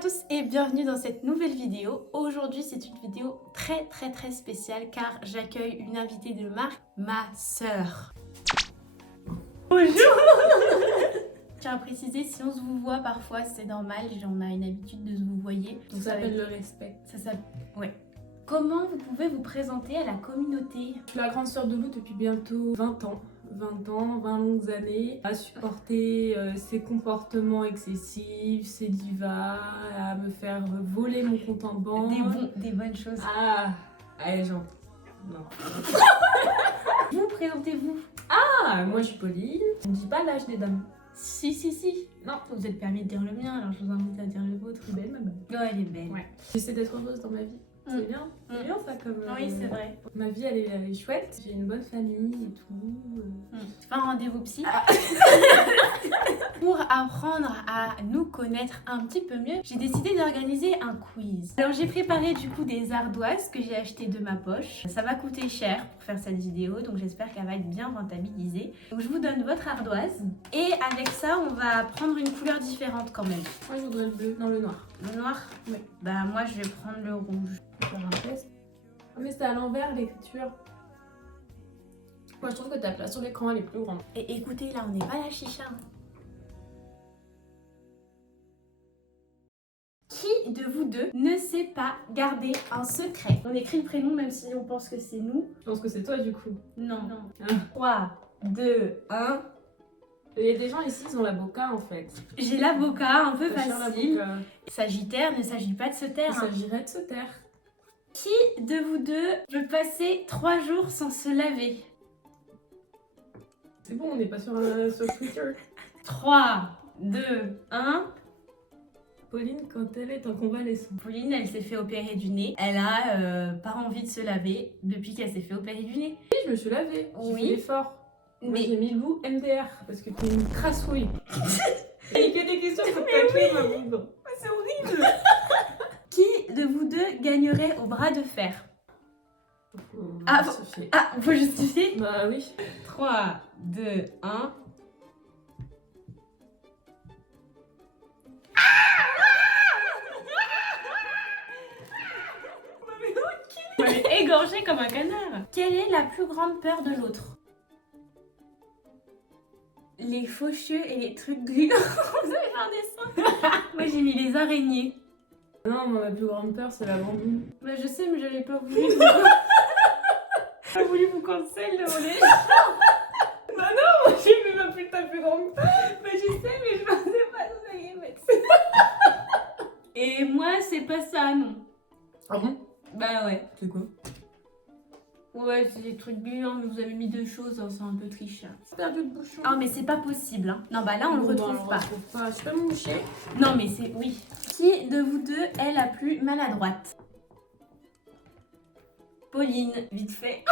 tous et bienvenue dans cette nouvelle vidéo. Aujourd'hui c'est une vidéo très spéciale car j'accueille une invitée de marque, ma sœur. Bonjour. Je tiens à préciser, si on se vous voit parfois c'est normal, on a une habitude de se vous voyer. Donc ça s'appelle le respect. Ça s'appelle... Ouais. Comment vous pouvez vous présenter à la communauté? Je suis la grande sœur de Lou depuis bientôt 20 ans. 20 longues années, à supporter ses comportements excessifs, ses divas, à me faire voler mon compte en banque. Des bonnes choses. Ah, allez, genre, non. Vous présentez-vous? Ah, moi je suis Pauline. On ne dit pas l'âge des dames. Si. Non, vous êtes permis de dire le mien, alors je vous invite à dire le vôtre. Elle est belle, ma belle. Oh, elle est belle. Ouais. J'essaie d'être heureuse dans ma vie. C'est bien, c'est bien ça comme... Oui, c'est vrai. Ma vie elle est chouette, j'ai une bonne famille et tout. Tu fais un rendez-vous psy. Pour apprendre à nous connaître un petit peu mieux, j'ai décidé d'organiser un quiz. Alors j'ai préparé du coup des ardoises que j'ai achetées de ma poche. Ça va coûter cher pour faire cette vidéo, donc j'espère qu'elle va être bien rentabilisée. Donc je vous donne votre ardoise et avec ça on va prendre une couleur différente quand même. Moi je voudrais le bleu, non le noir. Le noir? Oui. Bah moi je vais prendre le rouge. Faire un test. Ah, mais c'est à l'envers l'écriture. Moi je trouve que ta place sur l'écran elle est plus grande. Et écoutez, là on n'est pas à la chicha. Qui de vous deux ne sait pas garder un secret? On écrit le prénom même si on pense que c'est nous. Je pense que c'est toi du coup. Non. Ah. 3, 2, 1. Il y a des gens ici, ils ont l'avocat en fait. J'ai l'avocat un peu Faut faire facile. l'avocat. Sagittaire ne s'agit pas de se taire. Il s'agirait de se taire. Qui de vous deux peut passer 3 jours sans se laver? C'est bon, on n'est pas sur Twitter. 3, 2, 1. Pauline, quand elle est en convalescence. Pauline, elle s'est fait opérer du nez. Elle a pas envie de se laver depuis qu'elle s'est fait opérer du nez. Oui, je me suis lavée. J'ai Oui. fait l'effort. Moi, Mais- j'ai mis Lou MDR parce que tu es une crassouille. Il y a des questions pour tacler ma boube. C'est horrible. Qui de vous deux gagnerait au bras de fer? Ah, faut justifier. Bah oui. 3, 2, 1. On est égorgé comme un canard. Quelle est la plus grande peur de l'autre? Les faucheux et les trucs gluants. Vous avez fait un dessin? Moi j'ai mis les araignées. Non, moi, ma plus grande peur, c'est la bambou. Bah je sais, mais j'avais pas voulu. Pas voulu vous cancel le relais. Bah non, moi, j'ai mis ma putain plus grande peur. Bah je sais, mais je pensais pas que vous alliez mettre ça. Et moi c'est pas ça, non. Ah bon? Bah ouais. C'est quoi? Ouais, c'est des trucs gluants, mais vous avez mis deux choses, hein, c'est un peu triche. J'ai perdu le bouchon. Ah mais c'est pas possible, hein. Non bah là on le retrouve pas. Je peux me moucher? Non mais c'est... Oui. Qui de vous deux est la plus maladroite? Pauline, vite fait.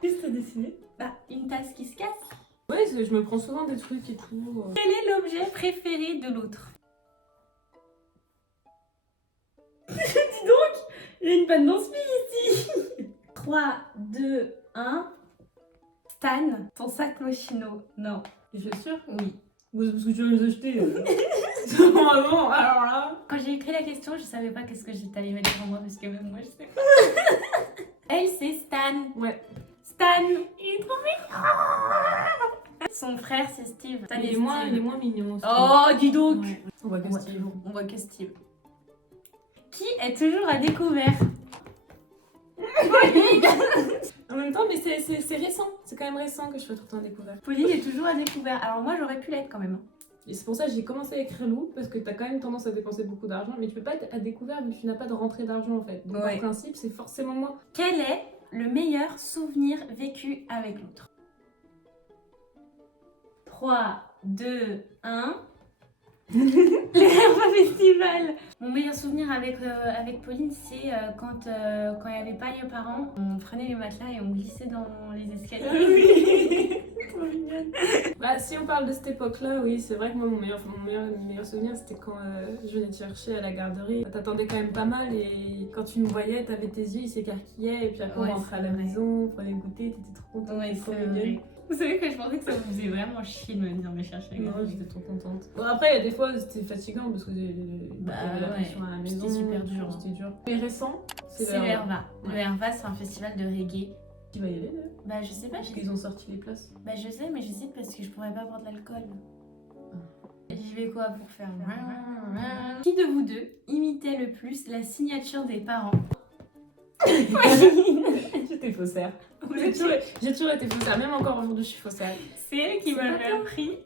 Qu'est-ce que t'as dessiné? Bah, une tasse qui se casse. Ouais, je me prends souvent des trucs et tout. Quel est l'objet préféré de l'autre? Dis donc, il y a une panne d'inspi ici. 3, 2, 1. Stan, ton sac Moschino. Non. Les chaussures? Oui. Parce que tu vas les acheter. Normalement, alors là. Quand j'ai écrit la question, je savais pas qu'est-ce que j'allais mettre pour moi parce que même moi je sais pas. Elle c'est Stan. Ouais. Stan, il est trop mignon. Son frère c'est Steve. Stan Il et est Steve. moins mignon aussi. Oh, dis donc. Ouais. On voit que Steve. On voit que Steve. Qui est toujours à découvert? Pauline. En même temps, mais c'est récent. C'est quand même récent que je sois tout le temps découvert. Pauline est toujours à découvert. Alors moi j'aurais pu l'être quand même. Et c'est pour ça que j'ai commencé à écrire Lou, parce que t'as quand même tendance à dépenser beaucoup d'argent, mais tu peux pas être à découvert vu que tu n'as pas de rentrée d'argent en fait. Donc Ouais. en principe, c'est forcément moi. Quel est le meilleur souvenir vécu avec l'autre? 3, 2, 1. Les Herba Festival. Mon meilleur souvenir avec Pauline, c'est quand il n'y avait pas les parents, on prenait les matelas et on glissait dans les escaliers. Trop mignonne. Bah, si on parle de cette époque-là, oui, c'est vrai que moi, mon meilleur souvenir, c'était quand je venais te chercher à la garderie. T'attendais quand même pas mal et quand tu me voyais, t'avais tes yeux, ils s'écarquillaient et puis après Ouais, on rentrait à c'est la vrai. maison, on prenait le goûter, t'étais trop contente, Ouais, t'étais trop c'est mignonne. vrai. Vous savez que je pensais que ça vous faisait vraiment chier de me venir me chercher. Non, j'étais trop contente. Bon, après, il y a des fois, c'était fatigant parce que Bah, la ouais, pression à la maison. c'était super dur. C'était dur. Mais récent, C'est le Herva. Le Ouais. Herva, c'est un festival de reggae. Qui va y aller là? Bah, je sais pas, Parce qu'ils ont sorti les places. bah, je sais, mais j'hésite parce que je pourrais pas boire de l'alcool. J'y vais quoi pour faire? Qui de vous deux imitait le plus la signature des parents? J'étais faussaire. J'ai toujours été faussaire. Même encore aujourd'hui, je suis faussaire. C'est elle qui C'est m'avait pas toi. appris.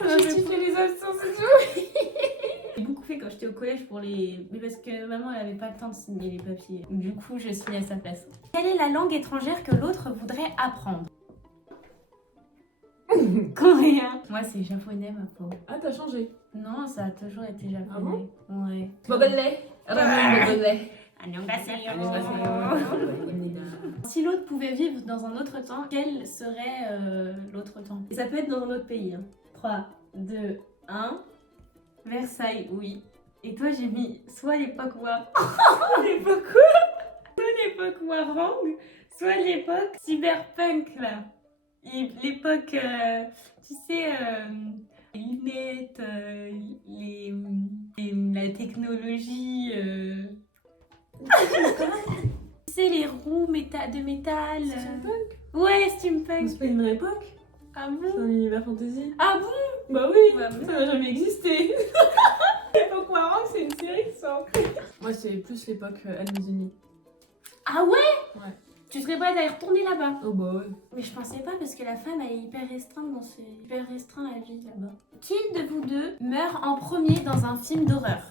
J'ai fait les absences et tout. J'ai beaucoup fait quand j'étais au collège pour les... Mais parce que maman elle avait pas le temps de signer les papiers. Du coup je signais à sa place. Quelle est la langue étrangère que l'autre voudrait apprendre? Coréen. Moi c'est japonais ma pauvre. Ah, t'as changé. Non, ça a toujours été japonais. Ah bon? Ouais. Bobelé. Bobelé. Si l'autre pouvait vivre dans un autre temps, quel serait l'autre temps? Et ça peut être dans un autre pays. 3, 2, 1. Versailles, oui. Et toi, j'ai mis soit l'époque Warang. L'époque quoi? Soit l'époque Warang, soit l'époque cyberpunk, là. Et l'époque, tu sais, les lunettes, la technologie. Tu sais, les roues de métal. Steampunk? Ouais, steampunk. C'est pas une vraie époque? Ah C'est bon? un univers fantasy. Ah bon? Bah oui, Bah, ça n'a jamais existé. L'époque Warang, c'est une série ça. Moi, c'est plus l'époque États-Unis. Ah ouais? Ouais. Tu serais prête à y retourner là-bas? Oh bah ouais. Mais je pensais pas parce que la femme elle est hyper restreinte dans ce... hyper restreint la vie là-bas. Qui de vous deux meurt en premier dans un film d'horreur?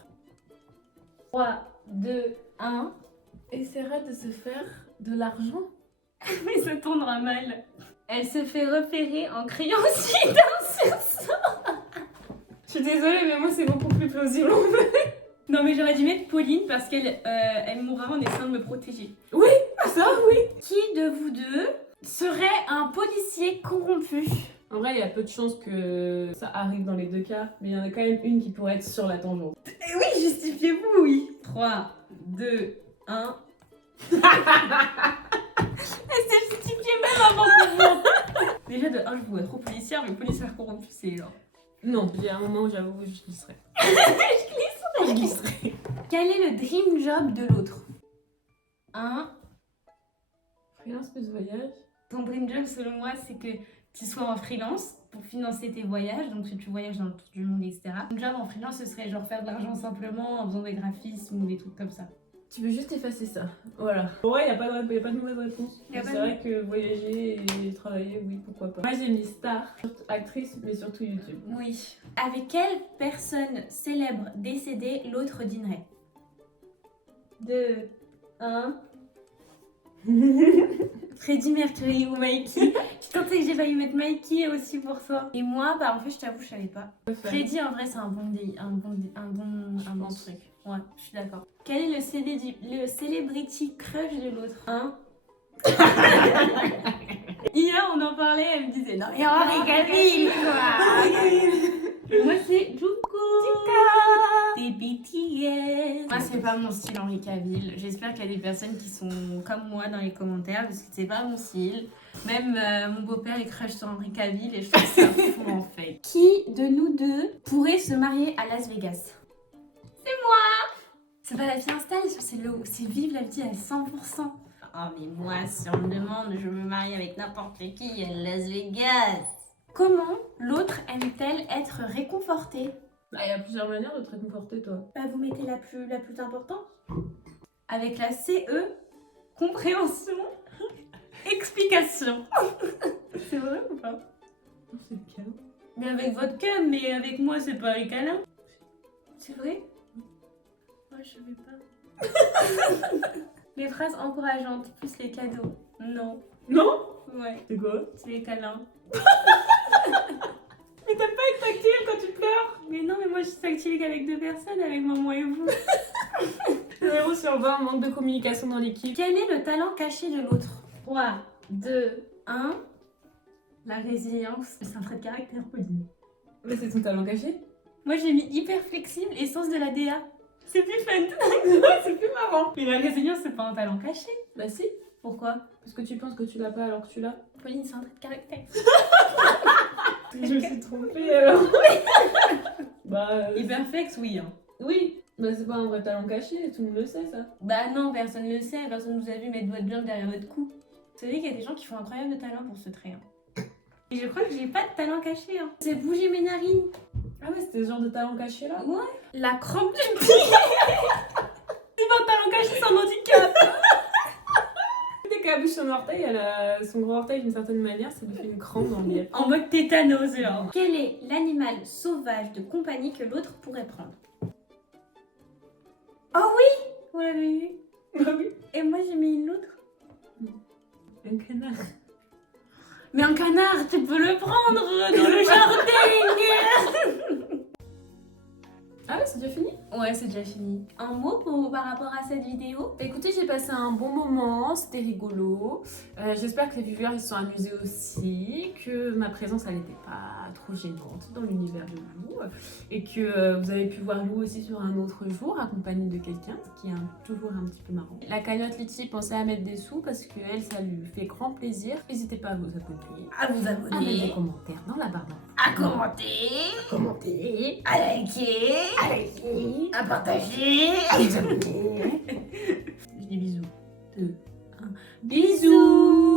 3, 2, 1. Essaiera de se faire de l'argent. Mais ça tournera mal. Elle se fait repérer en criant sida sur ça. Je suis désolée, mais moi, c'est beaucoup plus plausible en fait. Non mais j'aurais dû mettre Pauline parce qu'elle elle mourra en essayant de me protéger. Oui, ça, oui. Qui de vous deux serait un policier corrompu? En vrai, il y a peu de chances que ça arrive dans les deux cas, mais il y en a quand même une qui pourrait être sur la tangente. Oui, justifiez-vous, oui. 3, 2, 1. Elle s'est justifiée même avant pour moi. Déjà de 1, je vous vois trop policière, mais policière corrompue, c'est genre... Non, il y a un moment où j'avoue, je glisserai. Je glisserai. Quel est le dream job de l'autre? 1. Freelance plus voyage. Ton dream job, selon moi, c'est que tu sois en freelance pour financer tes voyages, donc que tu voyages dans le tour du monde, etc. Ton job en freelance, ce serait genre faire de l'argent simplement en faisant des graphismes ou des trucs comme ça. Tu veux juste effacer ça. Voilà. Ouais, il n'y a pas de mauvaise réponse. Y a pas C'est de- vrai que voyager et travailler, oui, pourquoi pas. Moi, j'ai mis star, actrice, mais surtout YouTube. Oui. Avec quelle personne célèbre décédée l'autre dînerait? 2, 1. Freddie Mercury ou Mikey. Je tentais que j'ai failli mettre Mikey aussi pour toi. Et moi, bah en fait, je t'avoue, je savais pas. Freddie, en vrai, c'est un bon truc. Ouais, je suis d'accord. Quel est le celebrity crush de l'autre? 1. Hier, on en parlait, elle me disait non, mais Henri Cavill, quoi. Moi, c'est Juko. Des BTS. Moi, c'est pas mon style, Henri Cavill. J'espère qu'il y a des personnes qui sont comme moi dans les commentaires parce que c'est pas mon style. Même mon beau-père est crush sur Henri Cavill et je trouve ça fou en fait. Qui de nous deux pourrait se marier à Las Vegas? C'est moi. C'est pas la vie installe, c'est vivre la vie à 100%. Oh mais moi, si on me demande, je me marie avec n'importe qui à Las Vegas. Comment l'autre aime-t-elle être réconfortée? Bah, il y a plusieurs manières de te réconforter, toi. Bah, vous mettez la plus importante. Avec la CE, compréhension, explication. C'est vrai ou pas? Non, c'est le câlin. Mais avec votre cum, mais avec moi, c'est pas les câlins. C'est vrai? Moi, je vais pas. Les phrases encourageantes, plus les cadeaux. Non. Non? Ouais, C'est quoi? c'est les câlins. Mais t'aimes pas être tactile quand tu pleures? Mais non, mais moi, je suis tactile qu'avec 2 personnes, avec maman et vous. Numéro sur 20, manque de communication dans l'équipe. Quel est le talent caché de l'autre? 3, 2, 1. La résilience. C'est un trait de caractère, Pauline. Mais c'est ton talent caché? Moi, j'ai mis hyper flexible et sens de la DA. C'est plus fun. C'est plus marrant. Mais la résilience, c'est pas un talent caché. Bah si. Pourquoi? Parce que tu penses que tu l'as pas alors que tu l'as. Pauline, c'est un trait de caractère. Je me suis trompée alors. Bah. Hyperflex, oui. Hein. Oui. Bah c'est pas un vrai talent caché, tout le monde le sait ça. Bah non, personne le sait, personne nous a vu mettre votre jambe derrière votre cou. Vous savez qu'il y a des gens qui font incroyable de talent pour ce trait. Hein. Et je crois que j'ai pas de talent caché. Hein. C'est bouger mes narines. Ah ouais, c'était ce genre de talent caché là. Ouais. La crampe du pied. C'est pas un talent caché, c'est un handicap. Dès qu'elle bouge son orteil, son gros orteil d'une certaine manière, ça lui fait une crampe dans le pied. En mode tétanos, genre. Quel est l'animal sauvage de compagnie que l'autre pourrait prendre? Oh oui! Vous l'avez vu? Bah oui. Et moi j'ai mis une autre. Un canard. Mais un canard, tu peux le prendre dans le jardin. Ah ouais, c'est déjà fini? Ouais, c'est déjà fini. Un mot par rapport à cette vidéo? Écoutez, j'ai passé un bon moment, c'était rigolo. J'espère que les viewers ils se sont amusés aussi, que ma présence elle n'était pas trop gênante dans l'univers de Lou et que vous avez pu voir Lou aussi sur un autre jour accompagnée de quelqu'un, ce qui est toujours un petit peu marrant. La cagnotte Litchi, pensez à mettre des sous parce que elle, ça lui fait grand plaisir. N'hésitez pas à vous abonner, À vous à mettre des abonner, commentaires dans la barre d'infos. à commenter, à liker, à partager, à vous abonner. Je dis bisous. 2, 1. Bisous.